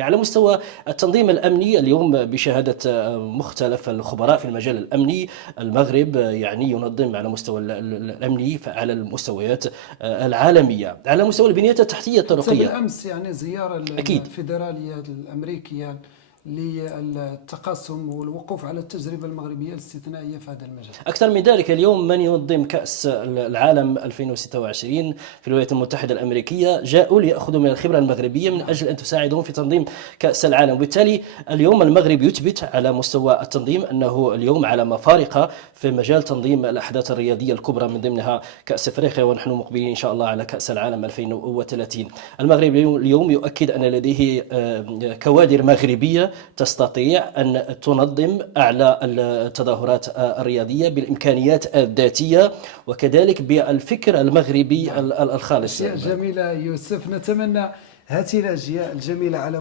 على مستوى التنظيم الأمني اليوم بشهادة مختلف الخبراء في المجال الأمني، المغرب يعني ينظم على مستوى الأمني على المستويات العالمية، على مستوى البنية التحتية حتى الطرقية. بالأمس يعني زيارة أكيد. الفيدرالية الأمريكية للتقاسم والوقوف على التجربة المغربية الاستثنائية في هذا المجال. أكثر من ذلك، اليوم من ينظم كأس العالم 2026 في الولايات المتحدة الأمريكية جاءوا ليأخذوا من الخبرة المغربية من نعم. أجل أن تساعدهم في تنظيم كأس العالم. وبالتالي اليوم المغرب يثبت على مستوى التنظيم أنه اليوم علامة فارقة في مجال تنظيم الأحداث الرياضية الكبرى من ضمنها كأس أفريقيا، ونحن مقبلين إن شاء الله على كأس العالم 2030. المغرب اليوم يؤكد أن لديه كوادر مغربية تستطيع أن تنظم أعلى التظاهرات الرياضية بالإمكانيات الذاتية وكذلك بالفكر المغربي نعم. الخالص. أشياء جميلة يوسف، نتمنى هذه الأجيال الجميلة على